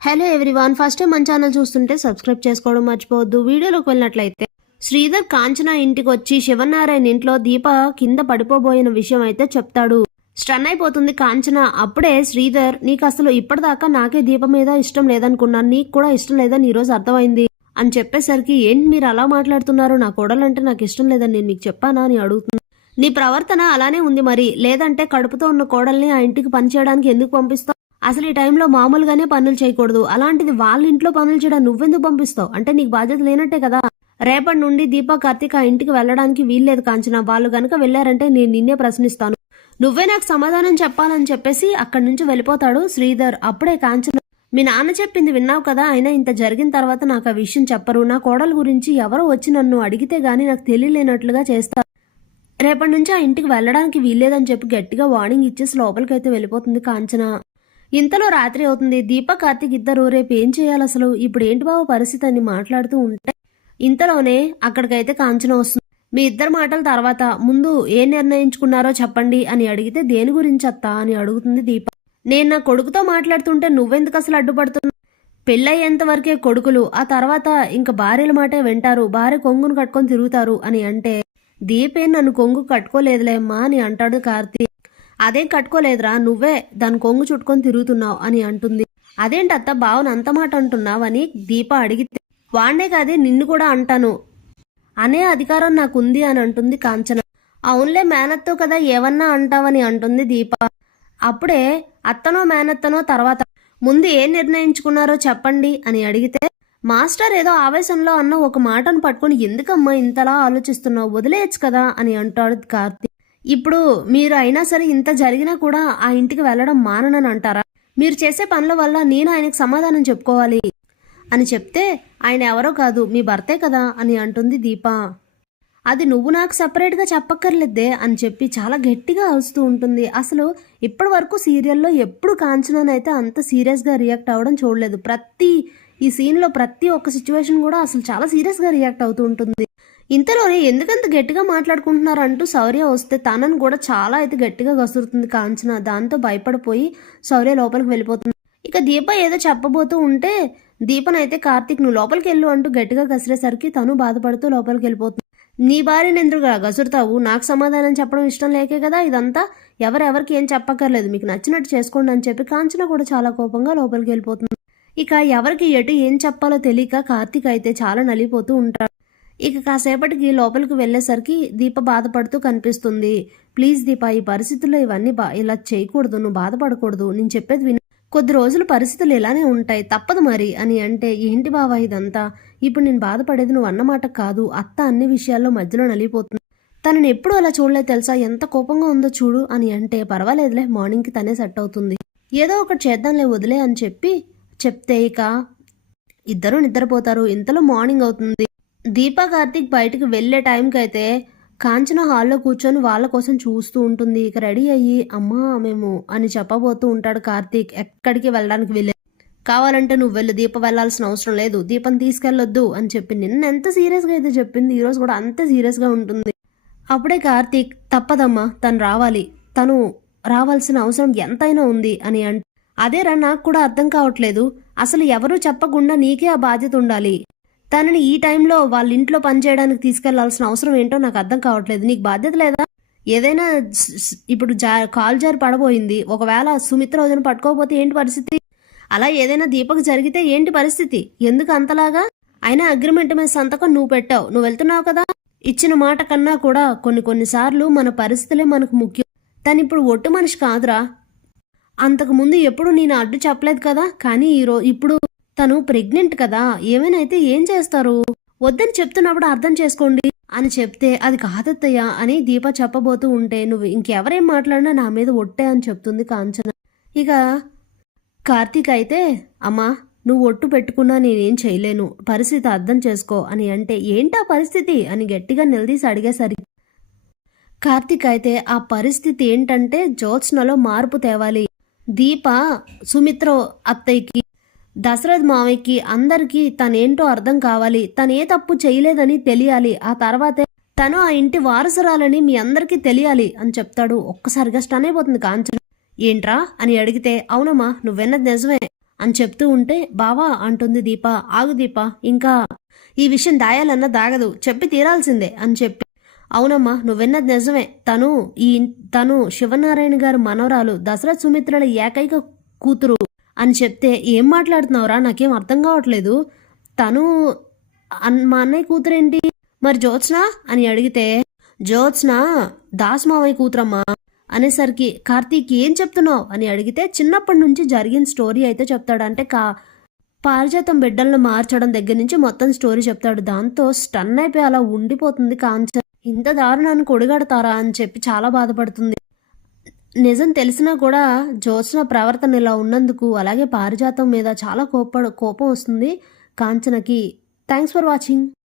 Hello everyone, first time మన channel చూస్తుంటే subscribe చేసుకోవడం మర్చిపోవద్దు. వీడియోలోకి వెళ్ళినట్లయితే శ్రీధర్ కాంచన ఇంటికి వచ్చి శివనారాయణ ఇంట్లో దీప కింద పడిపోబోయిన విషయం అయితే చెప్తాడు. స్టన్ అయిపోతుంది కాంచన. అప్పుడే శ్రీధర్, నీకు అసలు ఇప్పటిదాకా నాకే దీప మీద ఇష్టం లేదనుకున్నాను, నీకు కూడా ఇష్టం లేదని ఈరోజు అర్థమైంది అని చెప్పేసరికి, ఏంటి మీరు అలా మాట్లాడుతున్నారు, నా కోడలంటే నాకు ఇష్టం లేదని నేను మీకు చెప్పానా అని అడుగుతుంది. నీ ప్రవర్తన అలానే ఉంది మరి, లేదంటే కడుపుతో ఉన్న కోడల్ని ఆ ఇంటికి పనిచేయడానికి ఎందుకు పంపిస్తావు? అసలు ఈ టైంలో మామూలుగానే పనులు చేయకూడదు, అలాంటిది వాళ్ళ ఇంట్లో పనులు చేయడం నువ్వెందుకు పంపిస్తావు? అంటే నీకు బాధ్యత లేనట్టే కదా. రేపటి నుండి దీప కార్తీక్ ఆ ఇంటికి వెళ్ళడానికి వీల్లేదు కాంచన. వాళ్ళు గనక వెళ్లారంటే నేను నిన్నే ప్రశ్నిస్తాను, నువ్వే నాకు సమాధానం చెప్పాలని చెప్పేసి అక్కడి నుంచి వెళ్ళిపోతాడు శ్రీధర్. అప్పుడే కాంచన, మీ నాన్న చెప్పింది విన్నావు కదా, అయినా ఇంత జరిగిన తర్వాత నాకు ఆ విషయం చెప్పరు, నా కోడల గురించి ఎవరో వచ్చి నన్ను అడిగితే గానీ నాకు తెలియలేనట్లుగా చేస్తారు, రేపటి నుంచి ఆ ఇంటికి వెళ్ళడానికి వీల్లేదని చెప్పి గట్టిగా వార్నింగ్ ఇచ్చేసి లోపలికైతే వెళ్ళిపోతుంది కాంచన. ఇంతలో రాత్రి అవుతుంది. దీప కార్తీక్ ఇద్దరు రేపు ఏం చేయాలి అసలు, ఇప్పుడు ఏంటి బాబు పరిస్థితి అని మాట్లాడుతూ ఉంటే ఇంతలోనే అక్కడికైతే కాంచన వస్తుంది. మీ ఇద్దరు మాటల తర్వాత ముందు ఏం నిర్ణయించుకున్నారో చెప్పండి అని అడిగితే, దేని గురించి అత్తా అని అడుగుతుంది దీప. నేను నా కొడుకుతో మాట్లాడుతుంటే నువ్వెందుకు అసలు అడ్డుపడుతున్నావు? పెళ్ళయ్యేంత వరకే కొడుకులు, ఆ తర్వాత ఇంక భార్యల మాటే వింటారు, భార్య కొంగును కట్టుకొని తిరుగుతారు అని అంటే, దీపేం నన్ను కొంగు కట్టుకోలేదులేమ్మా అని అంటాడు కార్తీక్. అదేం కట్టుకోలేదురా, నువ్వే దాని కొంగు చుట్టుకొని తిరుగుతున్నావు అని అంటుంది. అదేంటత్త బావని అంత మాట అంటున్నావు అని దీప అడిగితే, వాణ్ణే కాదే నిన్ను కూడా అంటాను అనే అధికారం నాకుంది అని అంటుంది కాంచన. అవునులే మేనత్తో కదా ఏమన్నా అంటావని అంటుంది దీప. అప్పుడే అత్తనో మేనత్తనో తర్వాత ముందు ఏం నిర్ణయించుకున్నారో చెప్పండి అని అడిగితే, మాస్టర్ ఏదో ఆవేశంలో అన్న ఒక మాటను పట్టుకుని ఎందుకమ్మా ఇంతలా ఆలోచిస్తున్నావు, వదిలేయచ్చు కదా అని అంటాడు కార్తీక్. ఇప్పుడు మీరు అయినా సరే ఇంత జరిగినా కూడా ఆ ఇంటికి వెళ్ళడం మాననని అంటారా? మీరు చేసే పనుల వల్ల నేను ఆయనకు సమాధానం చెప్పుకోవాలి అని చెప్తే, ఆయన ఎవరో కాదు మీ భర్తే కదా అని అంటుంది దీప. అది నువ్వు నాకు సపరేట్గా చెప్పక్కర్లేదే అని చెప్పి చాలా గట్టిగా అరుస్తూ ఉంటుంది. అసలు ఇప్పటి వరకు సీరియల్లో ఎప్పుడు కాంచననైతే అంత సీరియస్గా రియాక్ట్ అవ్వడం చూడలేదు. ఈ సీన్లో ప్రతి ఒక్క సిచ్యువేషన్ కూడా అసలు చాలా సీరియస్గా రియాక్ట్ అవుతూ ఉంటుంది. ఇంతలోనే ఎందుకంత గట్టిగా మాట్లాడుకుంటున్నారు అంటూ శౌర్య వస్తే తనను కూడా చాలా అయితే గట్టిగా గసురుతుంది కాంచన. దాంతో భయపడిపోయి శౌర్య లోపలికి వెళ్ళిపోతుంది. ఇక దీప ఏదో చెప్పబోతూ ఉంటే దీపనైతే కార్తీక్ నువ్వు లోపలికి వెళ్ళు అంటూ గట్టిగా గసిరేసరికి తను బాధపడుతూ లోపలికి వెళ్ళిపోతుంది. నీ భార్యను ఎందుకు గసురుతావు, నాకు సమాధానం చెప్పడం ఇష్టం లేకే కదా ఇదంతా, ఎవరెవరికి ఏం చెప్పక్కర్లేదు, మీకు నచ్చినట్టు చేసుకోండి అని చెప్పి కాంచన కూడా చాలా కోపంగా లోపలికి వెళ్ళిపోతుంది. ఇక ఎవరికి ఎటు ఏం చెప్పాలో తెలియక కార్తీక్ అయితే చాలా నలిగిపోతూ ఉంటాడు. ఇక కాసేపటికి లోపలికి వెళ్ళేసరికి దీప బాధపడుతూ కనిపిస్తుంది. ప్లీజ్ దీప, ఈ పరిస్థితుల్లో ఇవన్నీ ఇలా చేయకూడదు, నువ్వు బాధపడకూడదు, నేను చెప్పేది విను, కొద్ది రోజులు పరిస్థితులు ఇలానే ఉంటాయి, తప్పదు మరి అని అంటే, ఏంటి బావా ఇదంతా, ఇప్పుడు నేను బాధపడేది నువ్వు అన్నమాట కాదు, అత్త అన్ని విషయాల్లో మధ్యలో నలిగిపోతుంది, తనని ఎప్పుడు అలా చూడలేదు తెలుసా, ఎంత కోపంగా ఉందో చూడు అని అంటే, పర్వాలేదులే మార్నింగ్కి తనే సెట్ అవుతుంది, ఏదో ఒకటి చేద్దాంలే వదిలే అని చెప్తే ఇక ఇద్దరు నిద్రపోతారు. ఇంతలో మార్నింగ్ అవుతుంది. దీపా కార్తీక్ బయటికి వెళ్లే టైంకి అయితే కాంచన హాల్లో కూర్చొని వాళ్ళ కోసం చూస్తూ ఉంటుంది. ఇక రెడీ అయ్యి అమ్మా మేము అని చెప్పబోతూ ఉంటాడు కార్తీక్. ఎక్కడికి వెళ్ళడానికి వెళ్ళలేదు, కావాలంటే నువ్వు వెళ్ళు, దీప వెళ్లాల్సిన అవసరం లేదు, దీపం తీసుకెళ్లొద్దు అని చెప్పి నిన్న ఎంత సీరియస్గా అయితే చెప్పింది ఈరోజు కూడా అంతే సీరియస్గా ఉంటుంది. అప్పుడే కార్తీక్, తప్పదమ్మా తను రావాలి, తను రావాల్సిన అవసరం ఎంతైనా ఉంది అని అంటే, అదేరా నాకు కూడా అర్థం కావట్లేదు, అసలు ఎవరూ చెప్పకుండా నీకే ఆ బాధ్యత ఉండాలి, తనని ఈ టైంలో వాళ్ళ ఇంట్లో పనిచేయడానికి తీసుకెళ్లాల్సిన అవసరం ఏంటో నాకు అర్థం కావట్లేదు, నీకు బాధ్యత లేదా? ఏదైనా ఇప్పుడు కాలు జారి పడబోయింది, ఒకవేళ సుమిత్ర వదిన పట్టుకోకపోతే ఏంటి పరిస్థితి? అలా ఏదైనా దీపకు జరిగితే ఏంటి పరిస్థితి? ఎందుకు అంతలాగా? అయినా అగ్రిమెంట్ మీద సంతకం నువ్వు పెట్టావు, నువ్వు వెళ్తున్నావు కదా, ఇచ్చిన మాట కన్నా కూడా కొన్నిసార్లు మన పరిస్థితులే మనకు ముఖ్యం. తను ఇప్పుడు ఒట్టు మనిషి కాదురా, అంతకుముందు ఎప్పుడు నేను అడ్డు చెప్పలేదు కదా, కానీ ఇప్పుడు తను ప్రెగ్నెంట్ కదా, ఏమైనా అయితే ఏం చేస్తారు, వద్దని చెప్తున్నప్పుడు అర్థం చేసుకోండి అని చెప్తే, అది కాదత్తయ్య అని దీప చెప్పబోతూ ఉంటే, నువ్వు ఇంకెవరేం మాట్లాడినా నా మీద ఒట్టే అని చెప్తుంది కాంచన. ఇక కార్తీక్ అయితే, అమ్మా నువ్వు ఒట్టు పెట్టుకున్నా నేనేం చేయలేను, పరిస్థితి అర్థం చేసుకో అని అంటే, ఏంటా పరిస్థితి అని గట్టిగా నిలదీసి అడిగేసరికి కార్తీక్ అయితే, ఆ పరిస్థితి ఏంటంటే జ్యోత్స్నలో మార్పు తేవాలి, దీప సుమిత్ర అత్తయ్యకి దశరథ్ మావయ్యకి అందరికీ తనేంటో అర్థం కావాలి, తనే తప్పు చేయలేదని తెలియాలి, ఆ తర్వాతే తను ఆ ఇంటి వారసురాలని మీ అందరికీ తెలియాలి అని చెప్తాడు. ఒక్కసారిగా స్టన్ అయిపోతుంది కాంచన. ఏంట్రా అని అడిగితే, అవునమ్మా నువ్వెన్నది నిజమే, అని చెప్తూ ఉంటే బావా అంటుంది దీప. ఆగు దీప, ఇంకా ఈ విషయం దాయాలన్నా దాగదు, చెప్పి తీరాల్సిందే అని చెప్పి. అవునమ్మా, నువ్విన్నది నిజమే. తను శివనారాయణ గారు మనవరాలు, దశరథ్ సుమిత్రల ఏకైక కూతురు అని చెప్తే, ఏం మాట్లాడుతున్నావురా, నాకేం అర్థం కావట్లేదు. తను మా అన్నయ్య కూతురేంటి, మరి జ్యోత్స్న అని అడిగితే, జ్యోత్స్న దాసమావయ్య కూతురమ్మా అనేసరికి, కార్తీక్ ఏం చెప్తున్నావు అని అడిగితే, చిన్నప్పటి నుంచి జరిగిన స్టోరీ అయితే చెప్తాడు. అంటే పారిజాతం బిడ్డలను మార్చడం దగ్గర నుంచి మొత్తం స్టోరీ చెప్తాడు. దాంతో స్టన్ అయిపోయి అలా ఉండిపోతుంది కాంచన. ఇంత దారుణాన్ని కొడిగడతారా అని చెప్పి చాలా బాధపడుతుంది. నిజం తెలిసినా కూడా జ్యోత్స్న ప్రవర్తన ఇలా ఉన్నందుకు, అలాగే పారిజాతం మీద చాలా కోపం వస్తుంది కాంచనకి. Thanks for watching.